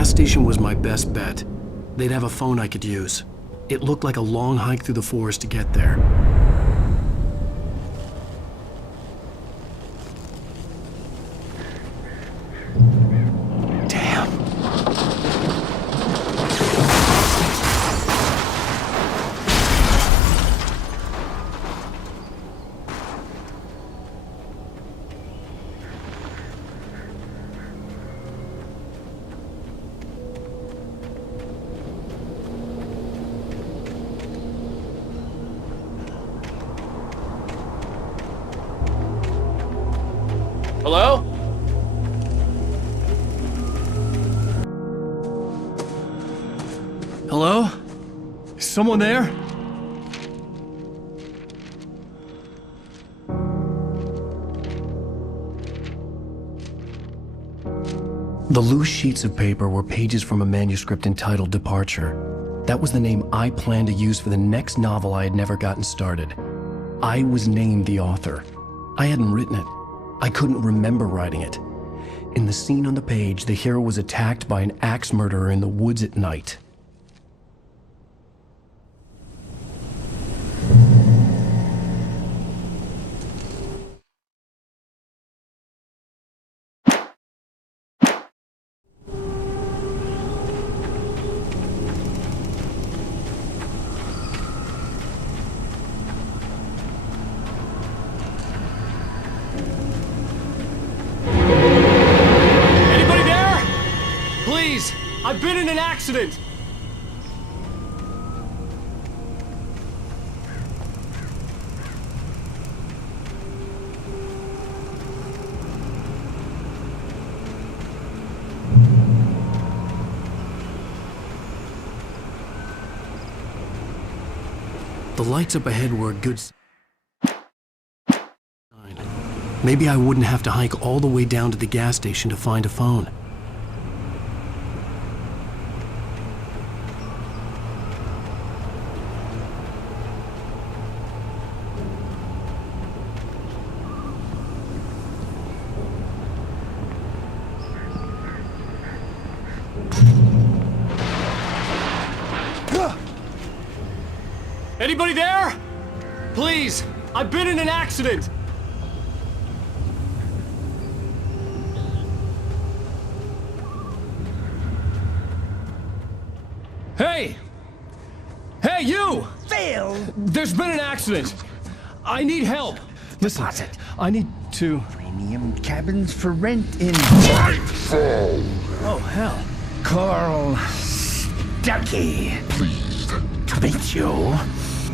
gas station was my best bet. They'd have a phone I could use. It looked like a long hike through the forest to get there. Damn. Hello? Hello? Is someone there? The loose sheets of paper were pages from a manuscript entitled Departure. That was the name I planned to use for the next novel I had never gotten started. I was named the author. I hadn't written it. I couldn't remember writing it. In the scene on the page, the hero was attacked by an axe murderer in the woods at night. I've been in an accident! The lights up ahead were a good sign. Maybe I wouldn't have to hike all the way down to the gas station to find a phone. Anybody there? Please, I've been in an accident! Hey! Hey, you! Phil! There's been an accident! I need help! Listen, I need to... Premium cabins for rent in... Oh, hell. Carl Stucky. Pleased To meet you.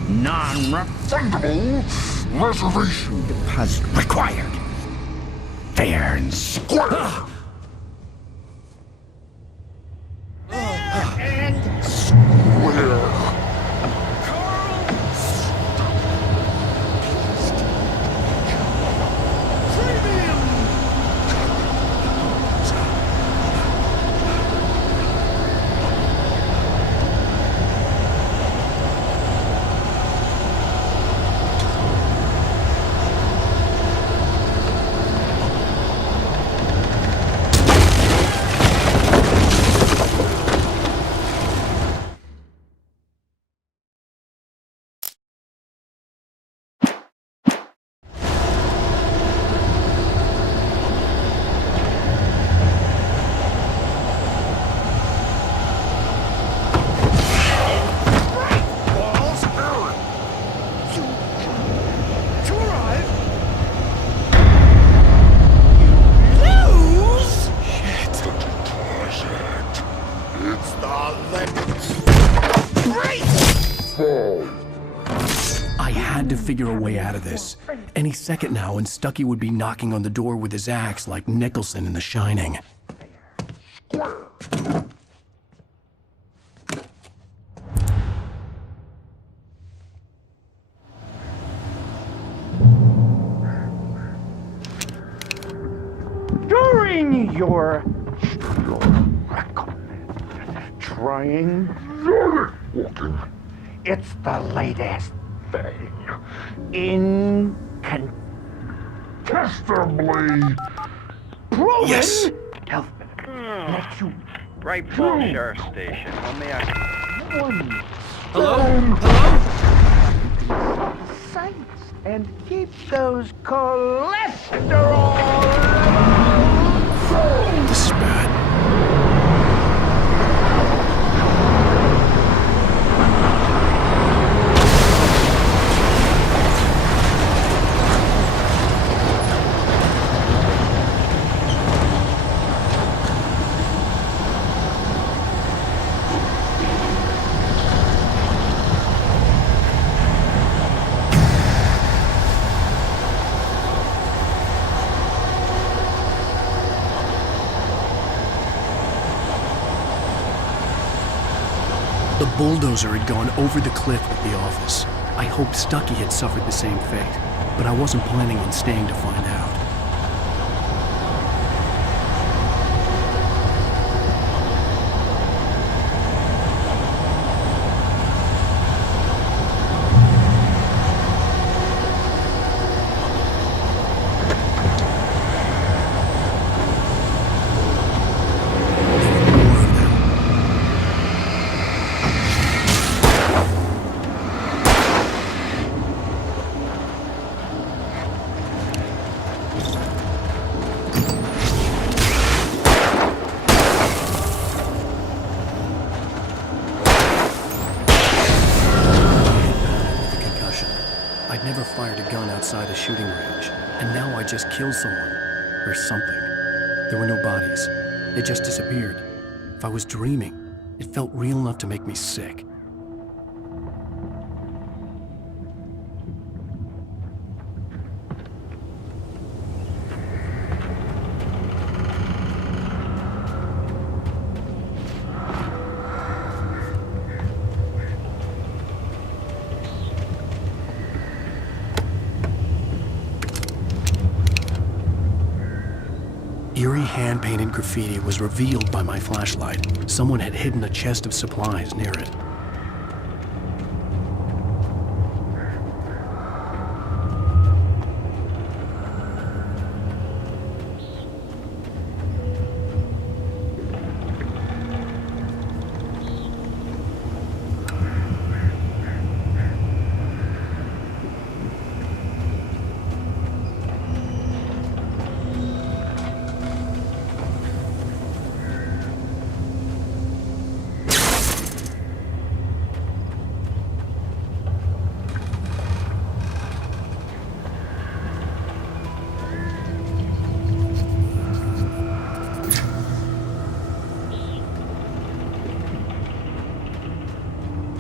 Non-refundable reservation deposit required. Fair and square. And square. I had to figure a way out of this. Any second now, and Stucky would be knocking on the door with his axe like Nicholson in The Shining. during your trying Walking. it's the latest Thing. incontestably Testably. proven. Yes. Health benefit lets you Great Falls Sheriff Station. When may I... Hello? Hello? Sights and keep those cholesterol levels. This is bad. The bulldozer had gone over the cliff with the office. I hoped Stucky had suffered the same fate, but I wasn't planning on staying to find out. I'd never fired a gun outside a shooting range, and now I just killed someone. Or something. There were no bodies. They just disappeared. If I was dreaming, it felt real enough to make me sick. Eerie hand-painted graffiti was revealed by my flashlight. Someone had hidden a chest of supplies near it.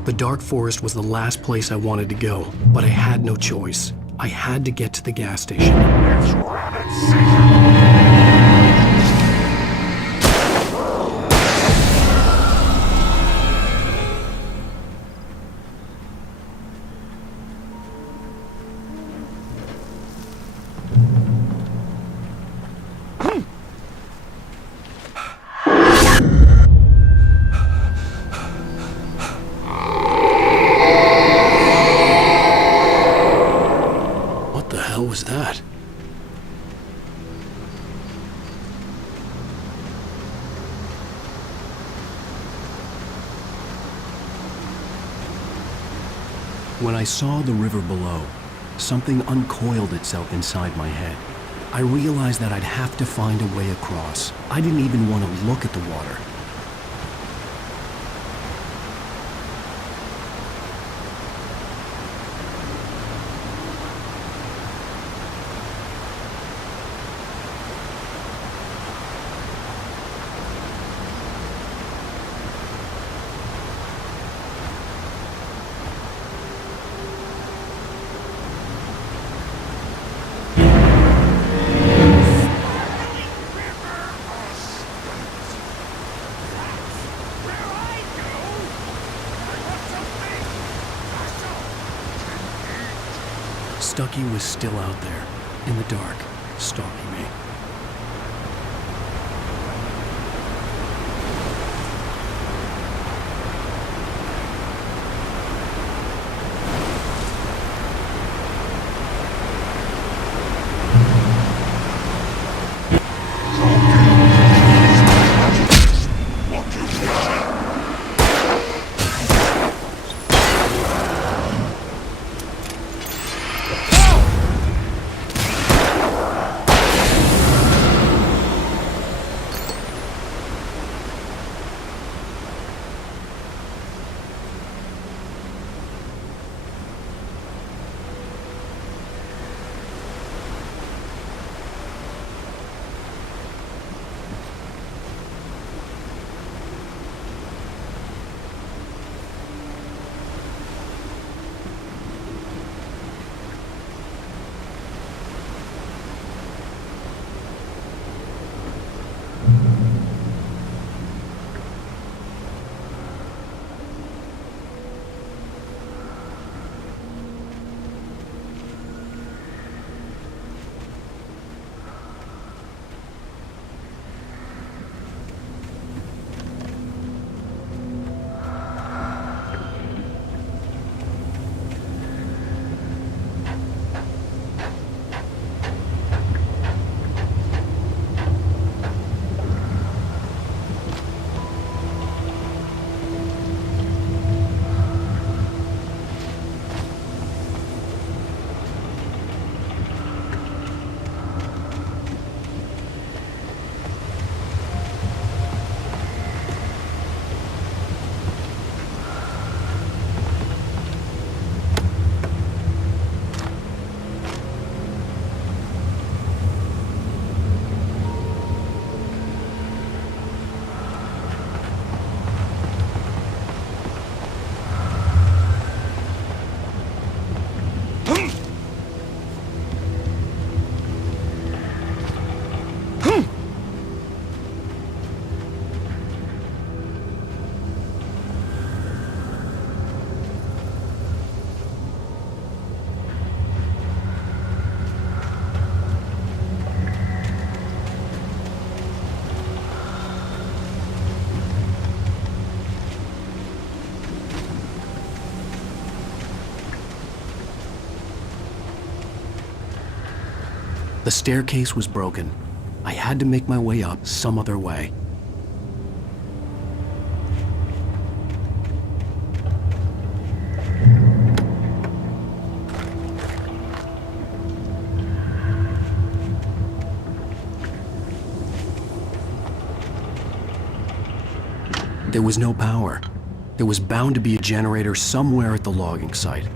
The dark forest was the last place I wanted to go, but I had no choice. I had to get to the gas station. It's rabbit season. What the hell was that? When I saw the river below, something uncoiled itself inside my head. I realized that I'd have to find a way across. I didn't even want to look at the water. Stucky was still out there, in the dark, stalking me. What you The staircase was broken. I had to make my way up some other way. There was no power. There was bound to be a generator somewhere at the logging site.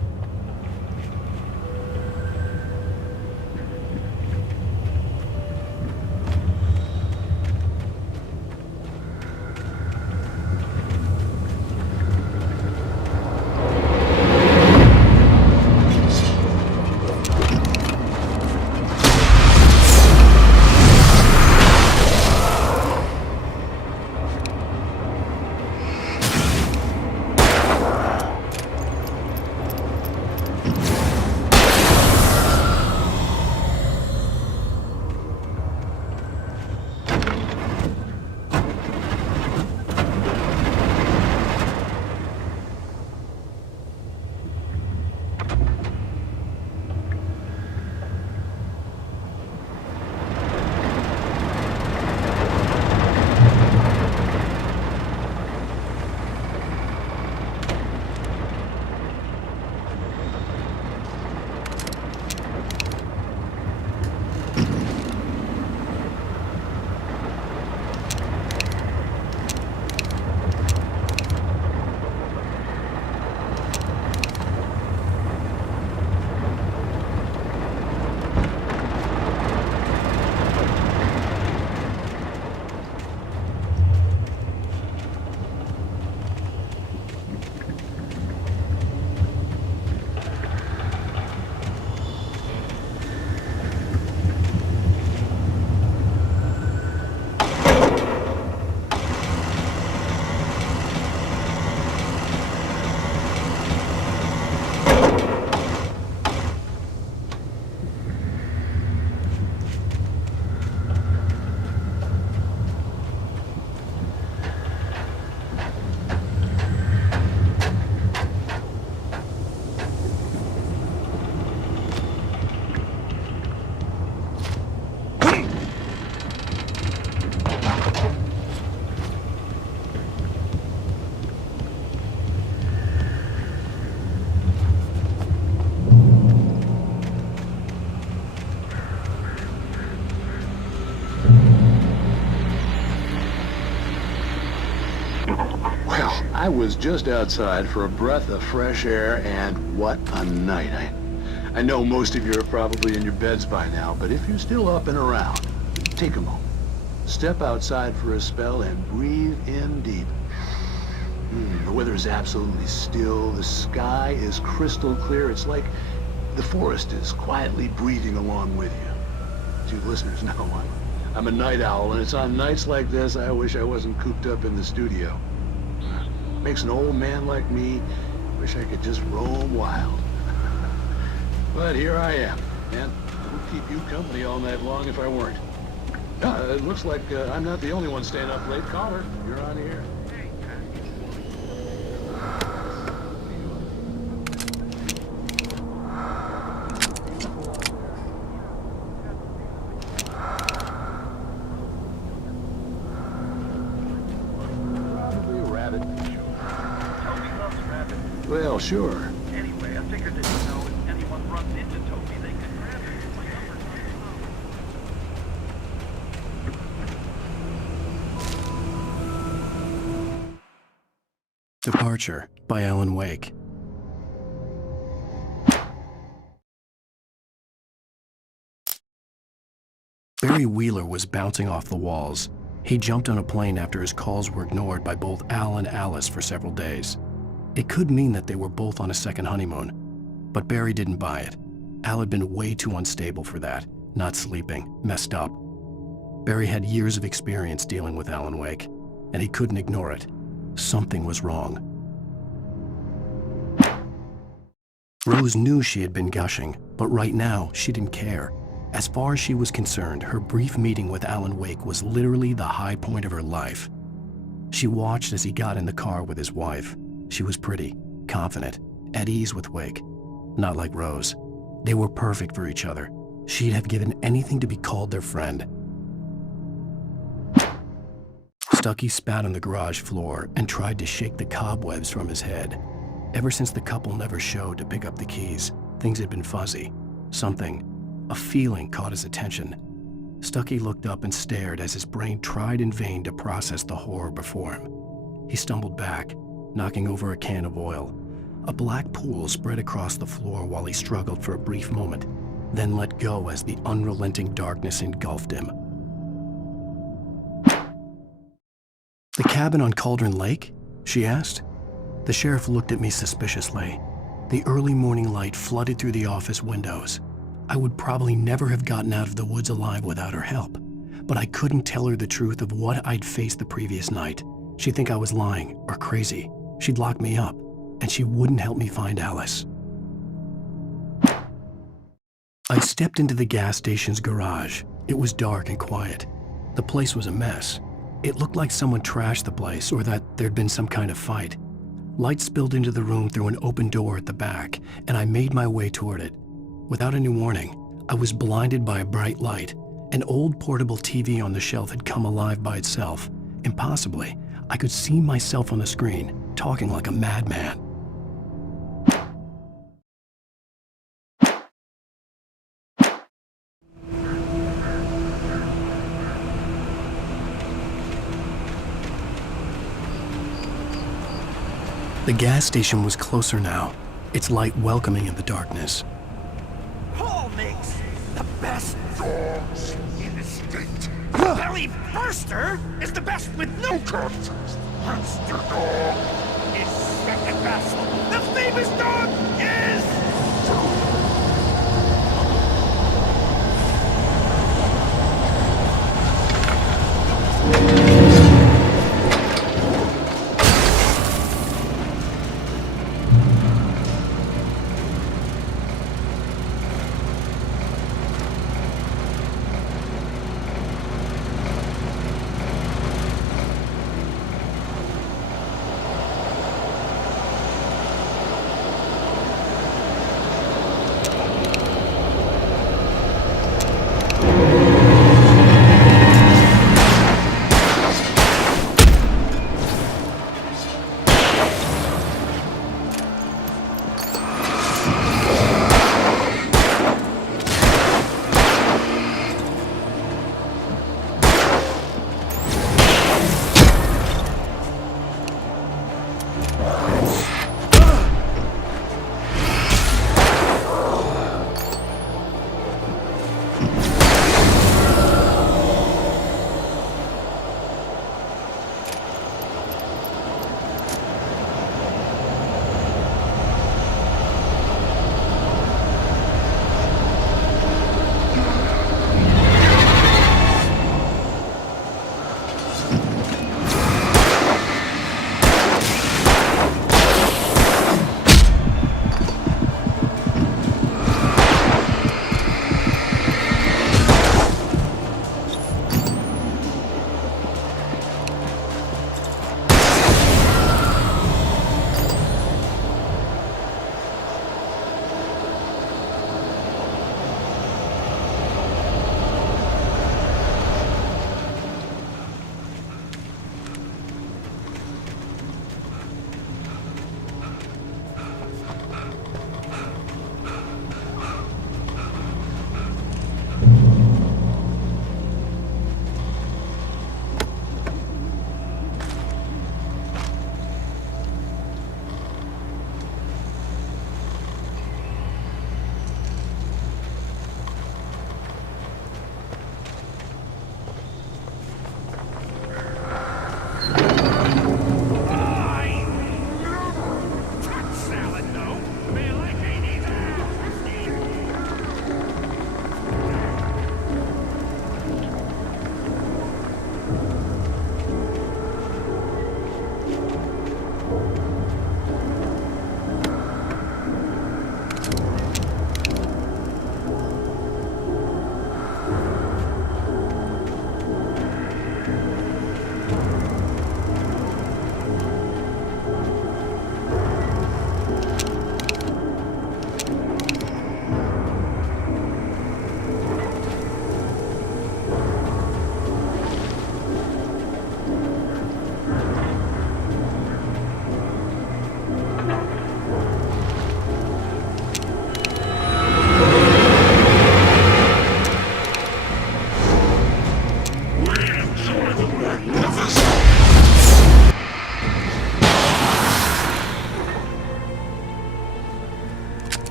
I was just outside for a breath of fresh air, and what a night. I know most of you are probably in your beds by now, but if you're still up and around, take a moment. Step outside for a spell and breathe in deep. The weather is absolutely still. The sky is crystal clear. It's like the forest is quietly breathing along with you. As you listeners know, I'm a night owl, and it's on nights like this I wish I wasn't cooped up in the studio. Makes an old man like me wish I could just roam wild. But here I am, and I would keep you company all night long if I weren't. It looks like I'm not the only one staying up late. Caller, you're on here. Well, sure. Anyway, I figured that, if anyone runs into Toby, they can grab him. My number's Departure by Alan Wake. Barry Wheeler was bouncing off the walls. He jumped on a plane after his calls were ignored by both Al and Alice for several days. It could mean that they were both on a second honeymoon, but Barry didn't buy it. Al had been way too unstable for that, not sleeping, messed up. Barry had years of experience dealing with Alan Wake, and he couldn't ignore it. Something was wrong. Rose knew she had been gushing, but right now she didn't care. As far as she was concerned, her brief meeting with Alan Wake was literally the high point of her life. She watched as he got in the car with his wife. She was pretty, confident, at ease with Wake. Not like Rose. They were perfect for each other. She'd have given anything to be called their friend. Stucky spat on the garage floor and tried to shake the cobwebs from his head. Ever since the couple never showed to pick up the keys, things had been fuzzy. Something, a feeling, caught his attention. Stucky looked up and stared as his brain tried in vain to process the horror before him. He stumbled back, knocking over a can of oil. A black pool spread across the floor while he struggled for a brief moment, then let go as the unrelenting darkness engulfed him. "The cabin on Cauldron Lake?" she asked. The sheriff looked at me suspiciously. The early morning light flooded through the office windows. I would probably never have gotten out of the woods alive without her help, but I couldn't tell her the truth of what I'd faced the previous night. She'd think I was lying or crazy. She'd lock me up, and she wouldn't help me find Alice. I stepped into the gas station's garage. It was dark and quiet. The place was a mess. It looked like someone trashed the place or that there'd been some kind of fight. Light spilled into the room through an open door at the back, and I made my way toward it. Without any warning, I was blinded by a bright light. An old portable TV on the shelf had come alive by itself. Impossibly, I could see myself on the screen, talking like a madman. The gas station was closer now, its light welcoming in the darkness. Paul makes the best dogs in the state. Belly Burster is the best with no contest. Monster Dog is second best. The famous dog is...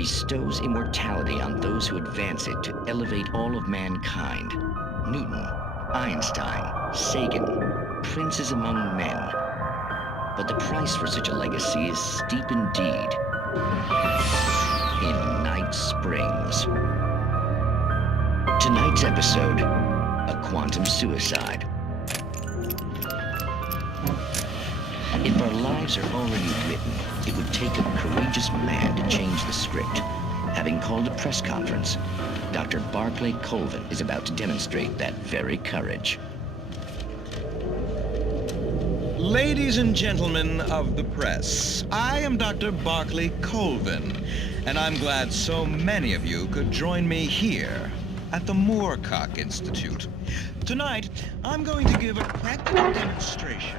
bestows immortality on those who advance it to elevate all of mankind. Newton, Einstein, Sagan, princes among men. But the price for such a legacy is steep indeed. In Night Springs. Tonight's episode, a quantum suicide. If our lives are already written, it would take a courageous man to change the script. Having called a press conference, Dr. Barclay Colvin is about to demonstrate that very courage. Ladies and gentlemen of the press, I am Dr. Barclay Colvin, and I'm glad so many of you could join me here at the Moorcock Institute. Tonight, I'm going to give a practical demonstration.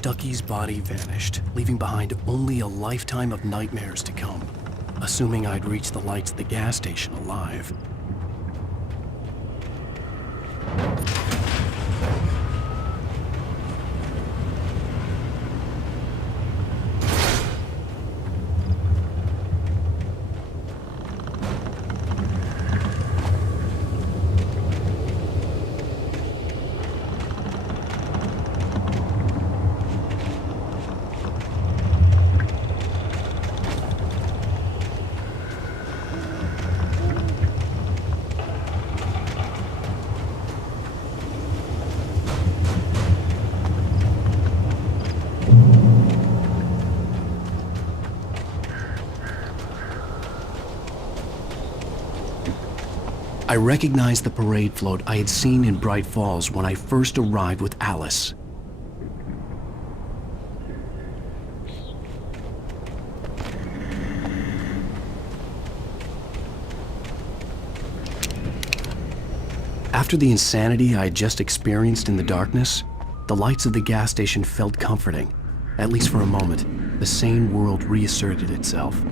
Stucky's body vanished, leaving behind only a lifetime of nightmares to come, assuming I'd reached the lights at the gas station alive. I recognized the parade float I had seen in Bright Falls when I first arrived with Alice. After the insanity I had just experienced in the darkness, the lights of the gas station felt comforting. At least for a moment, the sane world reasserted itself.